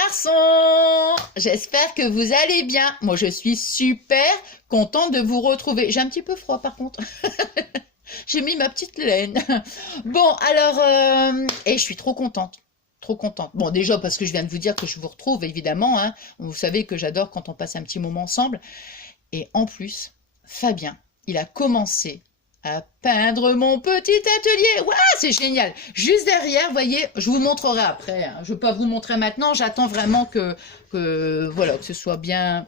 garçons, j'espère que vous allez bien. Moi, je suis super contente de vous retrouver. J'ai un petit peu froid par contre. J'ai mis ma petite laine. Bon, alors, et je suis trop contente. Trop contente. Bon, déjà parce que je viens de vous dire que je vous retrouve, évidemment. Hein. Vous savez que j'adore quand on passe un petit moment ensemble. Et en plus, Fabien, il a commencé à peindre mon petit atelier. Waouh, c'est génial. Juste derrière, vous voyez, je vous montrerai après. Hein. Je ne vais pas vous montrer maintenant. J'attends vraiment voilà, que ce soit bien...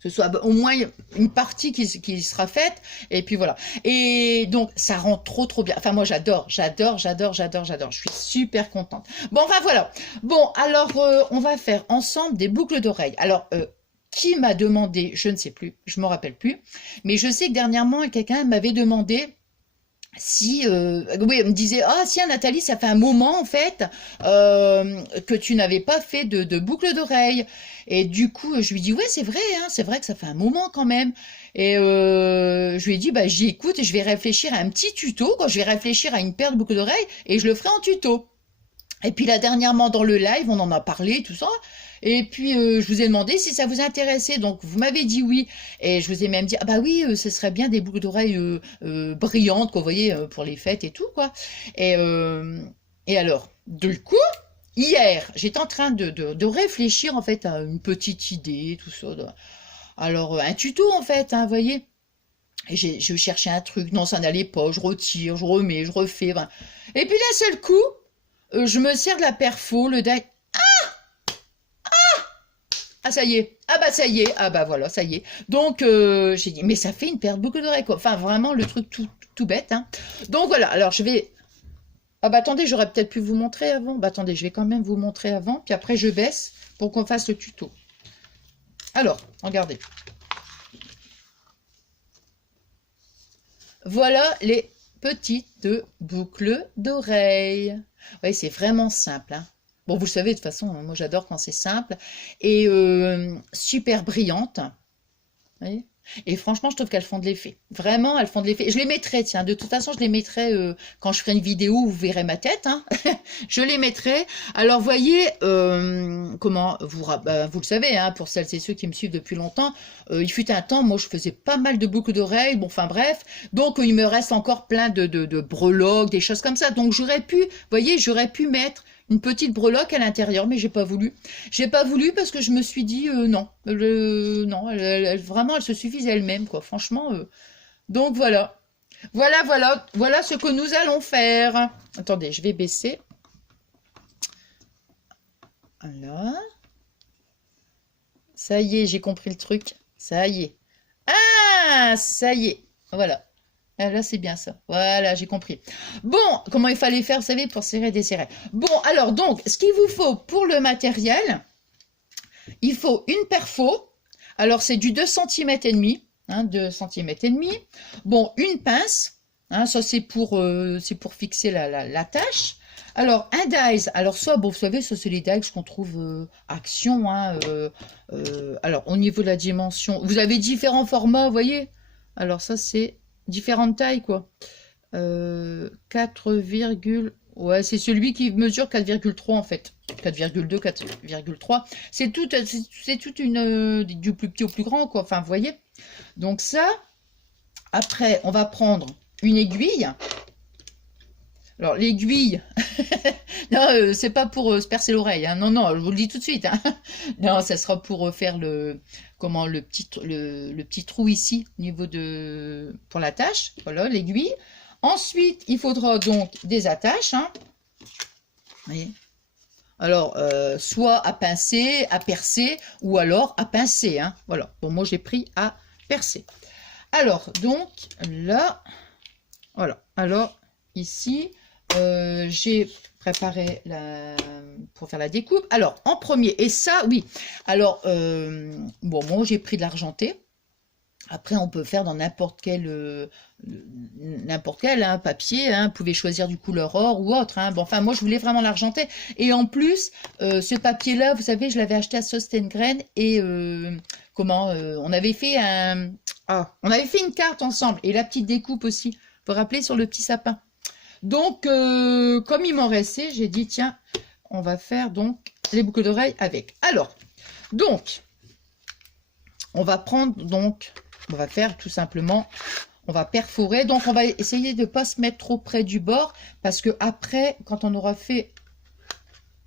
Que ce soit au moins une partie qui sera faite. Et puis voilà. Et donc, ça rend trop bien. Enfin, moi, j'adore. Je suis super contente. Bon, enfin, voilà. Bon, alors, on va faire ensemble des boucles d'oreilles. Alors, qui m'a demandé, je ne sais plus, je ne me rappelle plus, mais je sais que dernièrement, quelqu'un m'avait demandé si, oui, elle me disait, ah, si, Nathalie, ça fait un moment, en fait, que tu n'avais pas fait de boucles d'oreilles. Et du coup, je lui dis, ouais, c'est vrai, hein, c'est vrai que ça fait un moment quand même. Et je lui ai dit, bah, j'y écoute et je vais réfléchir à un petit tuto, quand je vais réfléchir à une paire de boucles d'oreilles et je le ferai en tuto. Et puis là, dernièrement, dans le live, on en a parlé, tout ça. Et puis, je vous ai demandé si ça vous intéressait. Donc, vous m'avez dit oui. Et je vous ai même dit, ah bah oui, ce serait bien des boucles d'oreilles brillantes, quoi, vous voyez, pour les fêtes et tout, quoi. Et alors, du coup, hier, j'étais en train de réfléchir, en fait, à une petite idée, tout ça. Alors, un tuto, en fait, hein, vous voyez. Et je cherchais un truc. Non, ça n'allait pas. Je retire, je remets, je refais. Ben. Et puis, d'un seul coup, je me sers de la perfo, le deck. Ah, ça y est. Ah, bah, ça y est. Ah, bah, voilà, ça y est. Donc, j'ai dit, mais ça fait une paire de boucles d'oreilles, quoi. Enfin, vraiment, le truc tout bête, hein. Donc, voilà. Alors, je vais... Ah, bah, attendez, j'aurais peut-être pu vous montrer avant. Bah, attendez, je vais quand même vous montrer avant. Puis après, je baisse pour qu'on fasse le tuto. Alors, regardez. Voilà les petites boucles d'oreilles. Oui, c'est vraiment simple, hein. Bon, vous le savez, de toute façon, moi j'adore quand c'est simple. Et super brillante. Vous voyez, et franchement, je trouve qu'elles font de l'effet. Vraiment, elles font de l'effet. Je les mettrai, tiens, de toute façon, je les mettrai quand je ferai une vidéo où vous verrez ma tête. Hein. Je les mettrai. Alors, voyez, comment, vous le savez, hein, pour celles et ceux qui me suivent depuis longtemps, il fut un temps, moi, je faisais pas mal de boucles d'oreilles. Bon, enfin, bref. Donc, il me reste encore plein de breloques, des choses comme ça. Donc, j'aurais pu, voyez, j'aurais pu mettre une petite breloque à l'intérieur, mais j'ai pas voulu. J'ai pas voulu parce que je me suis dit non, non, vraiment, elle se suffisent elle-même, quoi. Franchement, donc voilà, voilà ce que nous allons faire. Attendez, je vais baisser. Voilà. Ça y est, j'ai compris le truc. Ça y est. Ah, ça y est. Voilà. Ah, là, c'est bien ça. Voilà, j'ai compris. Bon, comment il fallait faire, vous savez, pour serrer, desserrer. Bon, alors, donc, ce qu'il vous faut pour le matériel, il faut une perfo. Alors, c'est du 2,5 cm, hein, 2,5 cm. Bon, une pince. Hein, ça, c'est pour fixer la tâche. Alors, un dies. Alors, ça, bon, vous savez, ça, c'est les dies qu'on trouve Action. Hein, alors, au niveau de la dimension, vous avez différents formats, vous voyez. Alors, ça, c'est... différentes tailles, quoi. 4, ouais, c'est celui qui mesure 4,3 en fait. 4,2, 4,3. C'est tout une du plus petit au plus grand, quoi. Enfin, vous voyez. Donc ça, après, on va prendre une aiguille. Alors, l'aiguille, non, c'est pas pour se percer l'oreille. Hein. Non, non, je vous le dis tout de suite. Hein. Non, ça sera pour faire le petit trou ici, au niveau pour l'attache. Voilà, l'aiguille. Ensuite, il faudra donc des attaches. Hein. Vous voyez. Alors, soit à pincer, à percer, ou alors à pincer. Hein. Voilà. Bon, moi, j'ai pris à percer. Alors, donc, là, voilà. Alors, ici... j'ai préparé pour faire la découpe. Alors, en premier, et ça, oui. Alors, bon, moi, j'ai pris de l'argenté. Après, on peut faire dans n'importe quel hein, papier. Hein. Vous pouvez choisir du couleur or ou autre. Hein. Bon, enfin, moi, je voulais vraiment l'argenté. Et en plus, ce papier-là, vous savez, je l'avais acheté à Sostengren et on avait fait on avait fait une carte ensemble et la petite découpe aussi. Vous vous rappelez sur le petit sapin. Donc, comme il m'en restait, j'ai dit, tiens, on va faire donc les boucles d'oreilles avec. Alors, donc, on va prendre, donc, on va faire tout simplement, on va perforer. Donc, on va essayer de ne pas se mettre trop près du bord, parce que après, quand on aura fait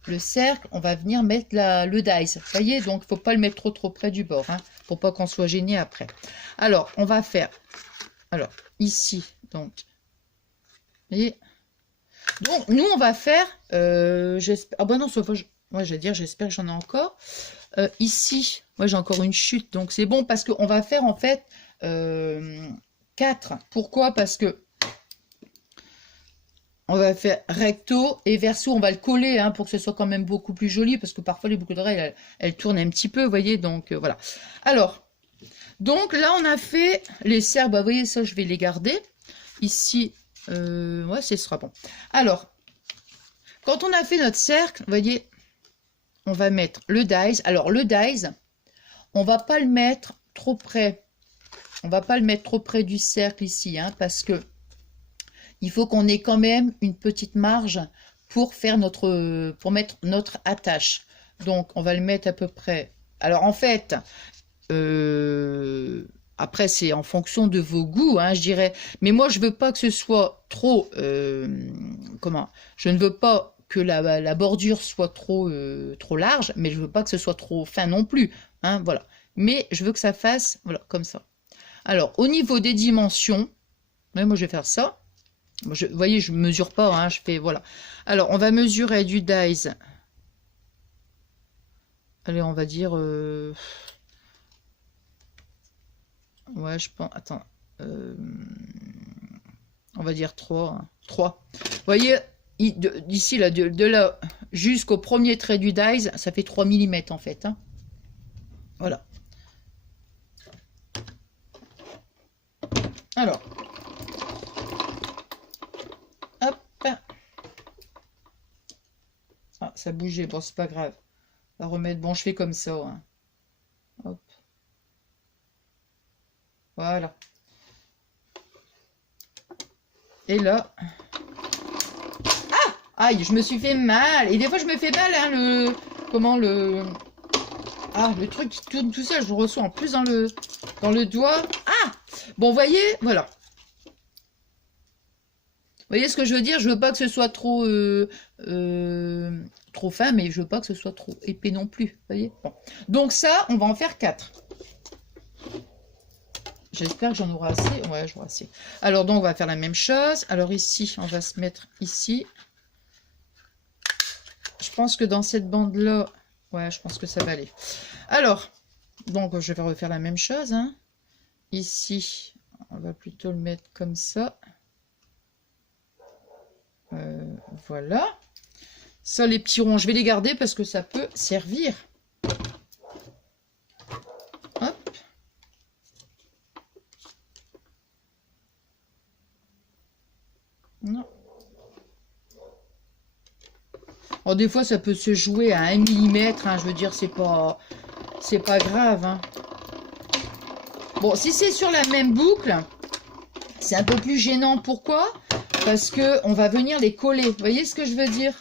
le cercle, on va venir mettre le dies. Vous voyez, donc il ne faut pas le mettre trop près du bord, hein, pour pas qu'on soit gêné après. Alors, on va faire, alors, ici, donc, vous voyez, donc, nous, on va faire, j'espère, ah ben non, sauf, moi, je vais dire, j'espère que j'en ai encore. Ici, moi, j'ai encore une chute, donc c'est bon, parce qu'on va faire, en fait, 4. Pourquoi? Parce que on va faire recto et verso, on va le coller, hein, pour que ce soit quand même beaucoup plus joli, parce que parfois, les boucles d'oreilles, elles tournent un petit peu, vous voyez, donc, voilà. Alors, donc, là, on a fait les cercles, bah, vous voyez, ça, je vais les garder. Ici, ouais, ce sera bon. Alors, quand on a fait notre cercle, vous voyez, on va mettre le dies. Alors, le dies, on va pas le mettre trop près. On va pas le mettre trop près du cercle ici, hein, parce que il faut qu'on ait quand même une petite marge pour faire pour mettre notre attache. Donc, on va le mettre à peu près. Alors, en fait, après, c'est en fonction de vos goûts, hein, je dirais. Mais moi, je veux pas que ce soit trop... comment? Je ne veux pas que la bordure soit trop large, mais je veux pas que ce soit trop fin non plus. Hein, voilà. Mais je veux que ça fasse, voilà, comme ça. Alors, au niveau des dimensions, ouais, moi, je vais faire ça. Vous voyez, je ne mesure pas, hein, je fais, voilà. Alors, on va mesurer du dies. Allez, on va dire... ouais, je pense... Attends. On va dire 3. Hein. 3. Vous voyez, d'ici, là, de là jusqu'au premier trait du dies, ça fait 3 mm, en fait. Hein. Voilà. Alors... Ah, ça bougeait, bon, c'est pas grave. On va remettre, bon, je fais comme ça. Hein. Hop. Voilà. Et là... Ah! Aïe, je me suis fait mal. Et des fois, je me fais mal, hein, comment, Ah, le truc qui tourne tout ça, je le reçois en plus dans le doigt. Ah! Bon, vous voyez, voilà. Vous voyez ce que je veux dire? Je veux pas que ce soit trop fin, mais je veux pas que ce soit trop épais non plus. Vous voyez? Bon. Donc ça, on va en faire 4. J'espère que j'en aurai assez. Ouais, j'aurai assez. Alors donc, on va faire la même chose. Alors ici, on va se mettre ici. Je pense que dans cette bande-là, ouais, je pense que ça va aller. Alors, donc, je vais refaire la même chose. Hein. Ici, on va plutôt le mettre comme ça. Voilà. Ça, les petits ronds, je vais les garder parce que ça peut servir. Hop. Non. Alors, des fois, ça peut se jouer à 1 mm. Hein, je veux dire, c'est pas grave. Hein. Bon, si c'est sur la même boucle, c'est un peu plus gênant. Pourquoi? Parce que on va venir les coller. Vous voyez ce que je veux dire?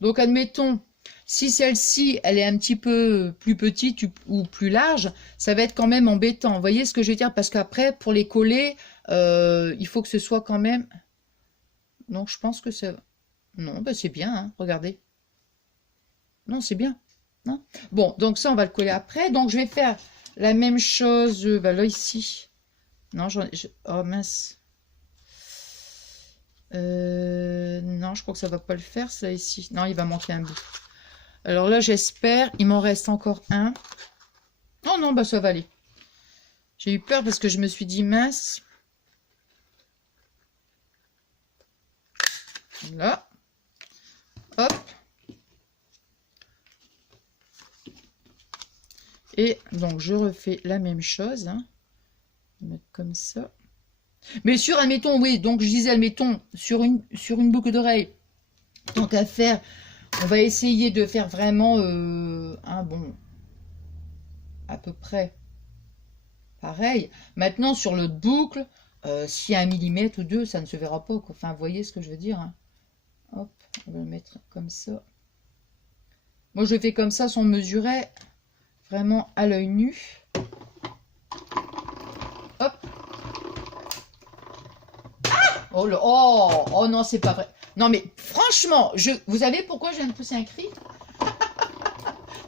Donc, admettons, si celle-ci, elle est un petit peu plus petite ou plus large, ça va être quand même embêtant. Vous voyez ce que je veux dire? Parce qu'après, pour les coller, il faut que ce soit quand même... Donc, je pense que ça... Non, ben c'est bien, hein, regardez. Non, c'est bien. Non, bon, donc ça, on va le coller après. Donc, je vais faire la même chose, ben là, ici. Non, oh, mince. Non, je crois que ça va pas le faire, ça, ici. Non, il va manquer un bout. Alors là, j'espère. Il m'en reste encore un. Oh non, bah ça va aller. J'ai eu peur parce que je me suis dit, mince. Là. Hop. Et donc, je refais la même chose. Hein. Je vais mettre comme ça. Mais sur, admettons, oui, donc je disais, admettons, sur une boucle d'oreille, tant qu'à faire, on va essayer de faire vraiment bon, à peu près pareil. Maintenant, sur l'autre boucle, s'il y a 1 mm ou 2, ça ne se verra pas. Quoi. Enfin, vous voyez ce que je veux dire. Hein. Hop, on va le mettre comme ça. Moi, je fais comme ça sans mesurer, vraiment à l'œil nu. Hop. Ah, oh, oh, oh non, c'est pas vrai. Non, mais franchement, vous savez pourquoi je viens de pousser un cri?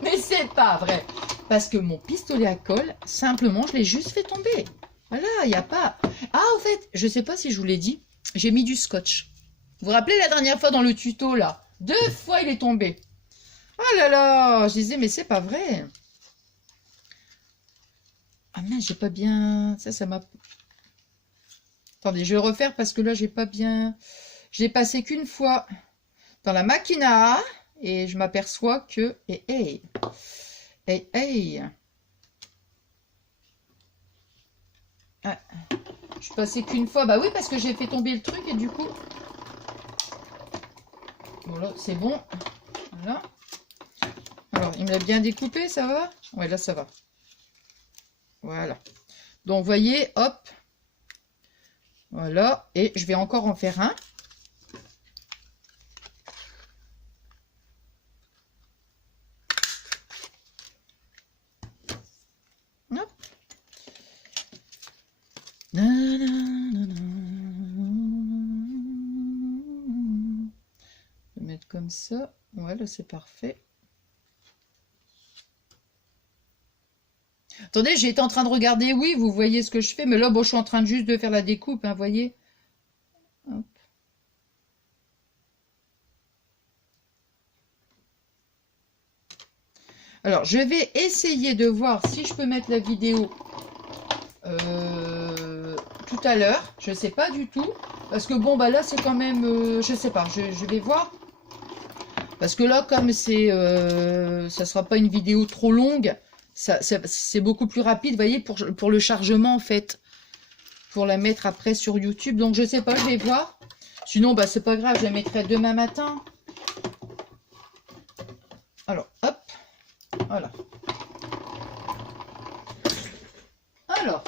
Mais c'est pas vrai. Parce que mon pistolet à colle, simplement, je l'ai juste fait tomber. Voilà, il n'y a pas... Ah, en fait, je sais pas si je vous l'ai dit, j'ai mis du scotch. Vous vous rappelez la dernière fois dans le tuto, là? 2 fois, il est tombé. Oh là là, je disais, mais c'est pas vrai. Ah mince, j'ai pas bien... Ça m'a... Attendez, je vais refaire parce que là, j'ai pas bien... J'ai passé qu'une fois dans la maquina et je m'aperçois que... Hey, ah, je suis passée qu'une fois. Bah oui, parce que j'ai fait tomber le truc et du coup... Voilà, c'est bon. Voilà. Alors, il me l'a bien découpé, ça va? Ouais, là, ça va. Voilà. Donc, vous voyez, hop. Voilà. Et je vais encore en faire un. Hop. Je vais mettre comme ça. Voilà, c'est parfait. Attendez, j'étais en train de regarder, oui, vous voyez ce que je fais, mais là, bon, je suis en train de juste de faire la découpe, hein, voyez. Hop. Alors, je vais essayer de voir si je peux mettre la vidéo tout à l'heure. Je ne sais pas du tout, parce que bon, bah là, c'est quand même, je sais pas, je vais voir. Parce que là, comme c'est, ça sera pas une vidéo trop longue, c'est beaucoup plus rapide, vous voyez, pour le chargement, en fait. Pour la mettre après sur YouTube. Donc, je sais pas, je vais voir. Sinon, bah, c'est pas grave, je la mettrai demain matin. Alors, hop. Voilà. Alors,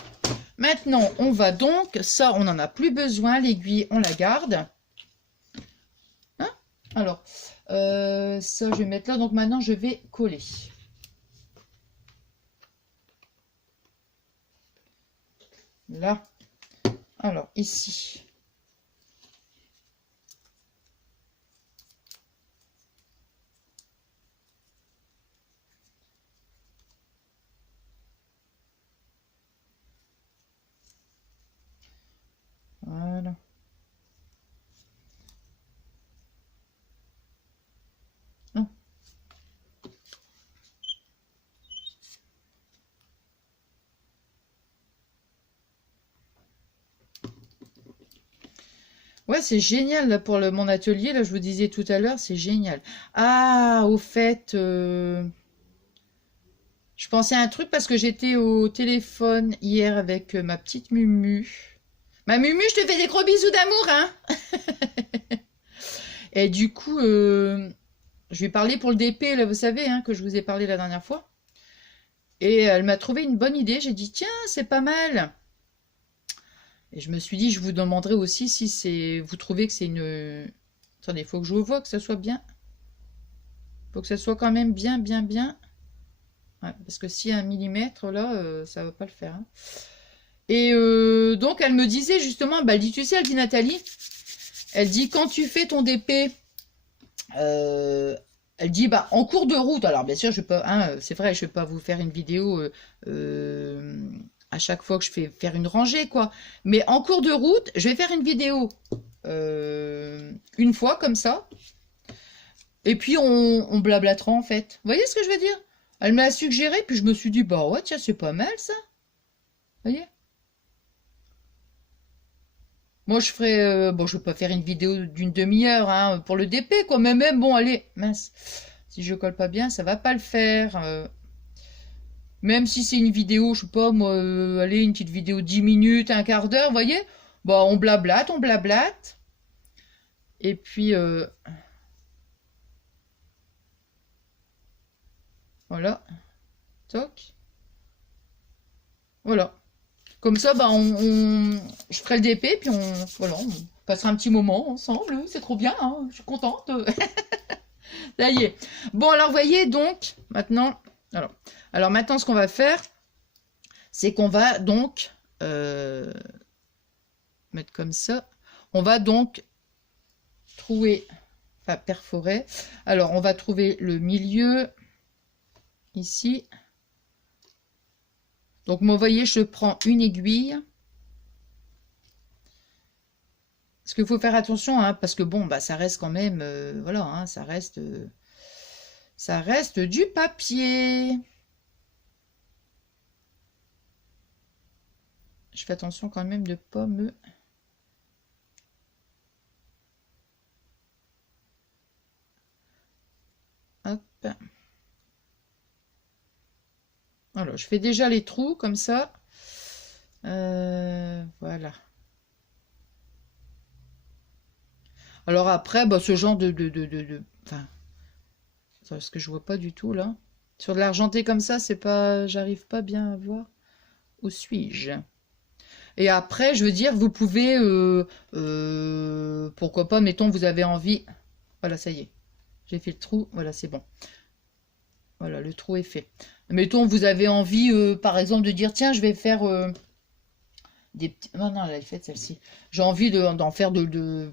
maintenant, on va donc... Ça, on n'en a plus besoin. L'aiguille, on la garde. Hein? Alors, ça, je vais mettre là. Donc, maintenant, je vais coller. Là. Alors, ici. Voilà. Non. Ouais, c'est génial là, pour mon atelier. Là, je vous disais tout à l'heure, c'est génial. Ah, au fait, je pensais à un truc parce que j'étais au téléphone hier avec ma petite Mumu. Ma Mumu, je te fais des gros bisous d'amour, hein. Et du coup, je lui ai parlé pour le DP, là, vous savez, hein, que je vous ai parlé la dernière fois. Et elle m'a trouvé une bonne idée. J'ai dit, tiens, c'est pas mal. Et je me suis dit, je vous demanderai aussi si c'est, vous trouvez que c'est une... Attendez, il faut que je vous vois, que ça soit bien. Il faut que ça soit quand même bien, bien, bien. Ouais, parce que si 1 millimètre, là, ça va pas le faire. Hein. Et donc, elle me disait justement, bah, elle dit, tu sais, elle dit Nathalie, elle dit, quand tu fais ton DP, elle dit, bah, en cours de route, alors bien sûr, je peux, hein, c'est vrai, je vais pas vous faire une vidéo à chaque fois que je fais faire une rangée, quoi. Mais en cours de route, je vais faire une vidéo une fois, comme ça. Et puis, on blablatera, en fait. Vous voyez ce que je veux dire? Elle m'a suggéré, puis je me suis dit, bah ouais, tiens, c'est pas mal, ça. Vous voyez? Moi, je ferai... bon, je vais pas faire une vidéo d'une demi-heure hein, pour le DP, quoi. Mais même, bon, allez, mince. Si je colle pas bien, ça va pas le faire. Même si c'est une vidéo, je sais pas, moi, allez, une petite vidéo 10 minutes, un quart d'heure, vous voyez? Bon, on blablate, on blablate. Et puis, voilà. Toc. Voilà. Comme ça, bah, je ferai le DP, puis voilà, on passera un petit moment ensemble. C'est trop bien, hein, je suis contente. Ça y est. Bon, alors, voyez, donc, maintenant... Alors maintenant, ce qu'on va faire, c'est qu'on va donc... mettre comme ça. On va donc trouver... Enfin, perforer. Alors, on va trouver le milieu... Ici. Donc, vous voyez, je prends une aiguille. Parce qu'il faut faire attention, hein, parce que bon, bah, ça reste quand même, voilà, hein, ça reste du papier. Je fais attention quand même de pas me... Hop. Alors, je fais déjà les trous comme ça. Voilà. Alors après, bah, ce genre enfin, ce que je vois pas du tout là. Sur de l'argenté comme ça, c'est pas, j'arrive pas bien à voir. Où suis-je? Et après, je veux dire, vous pouvez, pourquoi pas, mettons, vous avez envie. Voilà, ça y est. J'ai fait le trou. Voilà, c'est bon. Voilà, le trou est fait. Mettons, vous avez envie, par exemple, de dire, tiens, je vais faire des petits... Non, non, elle est faite celle-ci. J'ai envie d'en faire de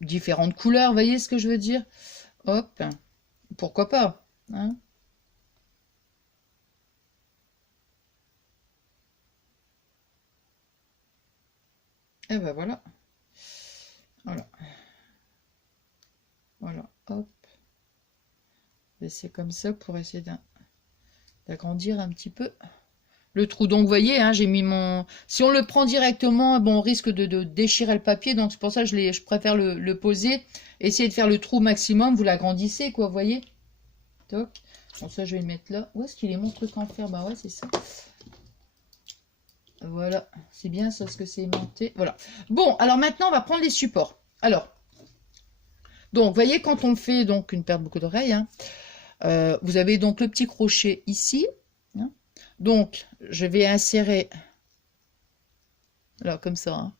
différentes couleurs, vous voyez ce que je veux dire? Hop, pourquoi pas, hein? Et ben voilà. Voilà. Voilà, hop. Et c'est comme ça pour essayer d'agrandir un petit peu le trou. Donc, vous voyez, hein, j'ai mis mon... Si on le prend directement, bon, on risque de déchirer le papier. Donc, c'est pour ça que je préfère le poser. Essayer de faire le trou maximum. Vous l'agrandissez, quoi, vous voyez? Toc. Bon, ça, je vais le mettre là. Où est-ce qu'il est mon truc en fer? Bah ouais, c'est ça. Voilà. C'est bien ça, ce que c'est aimanté. Voilà. Bon, alors maintenant, on va prendre les supports. Alors, donc, vous voyez, quand on fait donc une paire de boucles d'oreilles, hein, vous avez donc le petit crochet ici. Hein. Donc, je vais insérer, là, comme ça. Hein.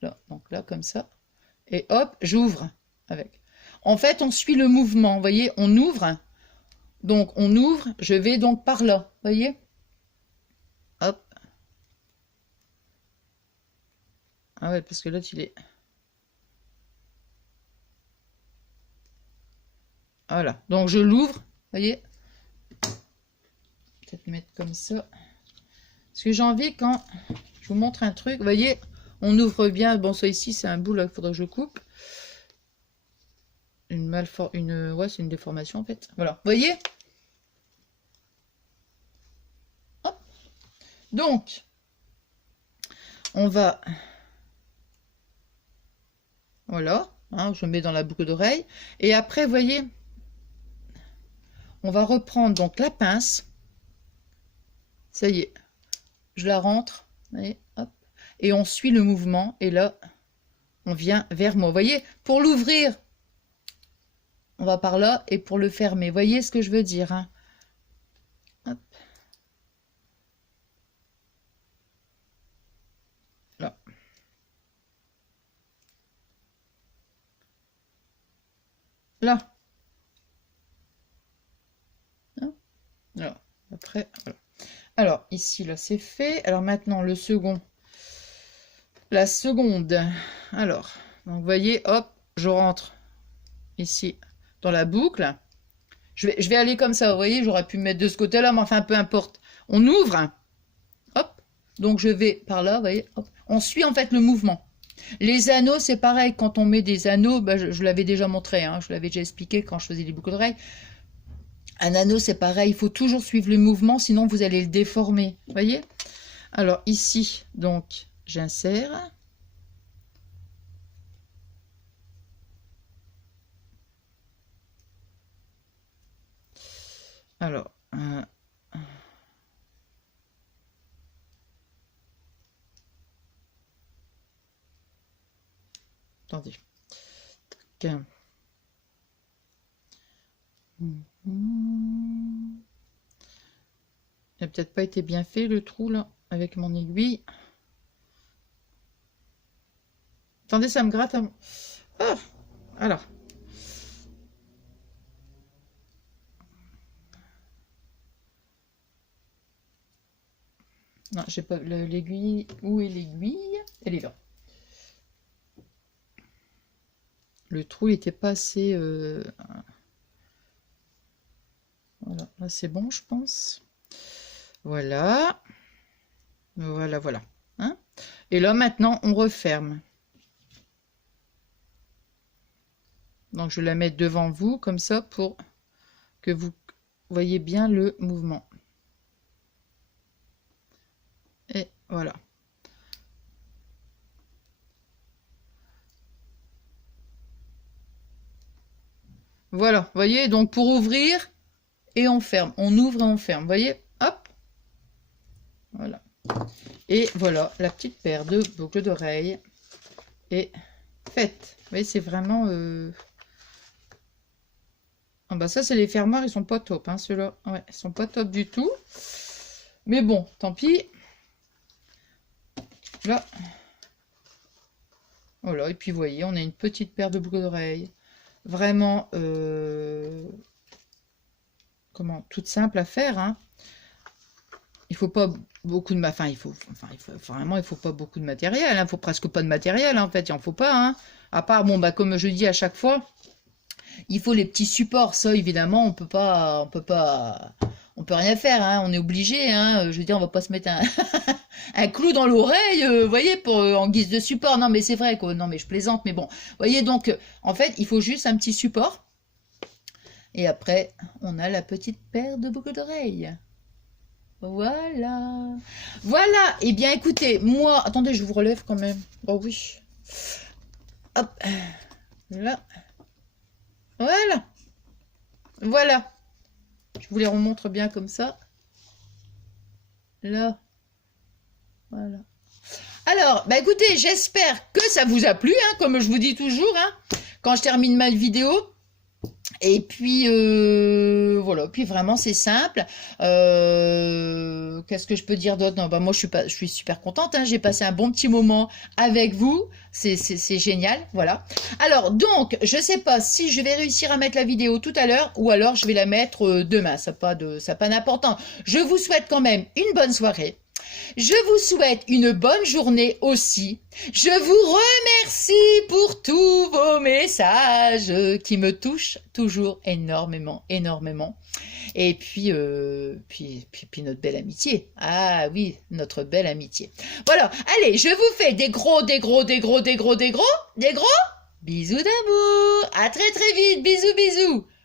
Là, donc là, comme ça. Et hop, j'ouvre avec. En fait, on suit le mouvement. Vous voyez, on ouvre. Donc, on ouvre. Je vais donc par là. Vous voyez? Hop. Ah ouais, parce que l'autre, il est... Voilà. Donc, je l'ouvre. Vous voyez? Peut-être mettre comme ça. Parce que j'ai envie, quand je vous montre un truc, vous voyez, on ouvre bien. Bon, ça ici, c'est un bout là, il faudra que je coupe. Ouais, c'est une déformation en fait. Voilà, vous voyez? Hop. Donc, on va... Voilà, hein, je mets dans la boucle d'oreille. Et après, vous voyez, on va reprendre donc la pince. Ça y est, je la rentre. Voyez, hop, et on suit le mouvement. Et là, on vient vers moi. Vous voyez, pour l'ouvrir, on va par là. Et pour le fermer, vous voyez ce que je veux dire, hein? Hop. Là. Là. Hein, là. Après, voilà. Alors, ici, là, c'est fait. Alors, maintenant, le second. La seconde. Alors, donc, vous voyez, hop, je rentre ici dans la boucle. Je vais aller comme ça, vous voyez, j'aurais pu me mettre de ce côté-là, mais enfin, peu importe. On ouvre. Hop. Donc, je vais par là, vous voyez. Hop. On suit, en fait, le mouvement. Les anneaux, c'est pareil. Quand on met des anneaux, bah, je l'avais déjà montré, hein, je l'avais déjà expliqué quand je faisais les boucles d'oreilles. Un anneau, c'est pareil. Il faut toujours suivre le mouvement, sinon vous allez le déformer. Vous voyez? Alors, ici, donc, j'insère. Alors, attendez. Tac. Il n'a peut-être pas été bien fait le trou là, avec mon aiguille. Attendez, ça me gratte. Ah, alors. Non, j'ai pas l'aiguille. Où est l'aiguille? Elle est là. Le trou n'était pas assez... Voilà, là c'est bon, je pense. Voilà. Voilà, voilà. Hein, et là, maintenant, on referme. Donc, je vais la mettre devant vous, comme ça, pour que vous voyez bien le mouvement. Et voilà. Voilà, vous voyez, donc pour ouvrir, et on ferme. On ouvre et on ferme, vous voyez, hop. Voilà. Et voilà, la petite paire de boucles d'oreilles est faite. Vous voyez, c'est vraiment... Ah bah ça, c'est les fermoirs, ils sont pas top, hein, ceux-là. Ouais, ils sont pas top du tout. Mais bon, tant pis. Là. Voilà, et puis vous voyez, on a une petite paire de boucles d'oreilles. Vraiment, comment, toute simple à faire, hein. Il faut pas beaucoup de... Enfin, il faut vraiment, il faut pas beaucoup de matériel. Il faut presque pas de matériel, hein, en fait. Il en faut pas, hein. À part, bon, bah, comme je dis à chaque fois, il faut les petits supports. Ça, évidemment, on peut rien faire, hein. On est obligé, hein. Je veux dire, on va pas se mettre un clou dans l'oreille, vous voyez, pour, en guise de support. Non, mais c'est vrai, quoi. Non, mais je plaisante, mais bon. Vous voyez, donc, en fait, il faut juste un petit support. Et après, on a la petite paire de boucles d'oreilles. Voilà. Voilà. Eh bien, écoutez, moi... Attendez, je vous relève quand même. Oh oui. Hop. Là. Voilà. Voilà. Je vous les remontre bien comme ça. Là. Voilà. Alors, bah écoutez, j'espère que ça vous a plu, hein, comme je vous dis toujours, hein, quand je termine ma vidéo. Et puis, voilà. Puis vraiment, c'est simple. Qu'est-ce que je peux dire d'autre? Non, bah moi, je suis super contente, hein. J'ai passé un bon petit moment avec vous. C'est génial, voilà. Alors, donc, je sais pas si je vais réussir à mettre la vidéo tout à l'heure ou alors je vais la mettre demain. Ça n'a pas d'importance. Je vous souhaite quand même une bonne soirée. Je vous souhaite une bonne journée aussi. Je vous remercie pour tous vos messages qui me touchent toujours énormément, énormément. Et puis, puis notre belle amitié. Ah oui, notre belle amitié. Voilà, allez, je vous fais des gros bisous d'amour. À très très vite. Bisous, bisous.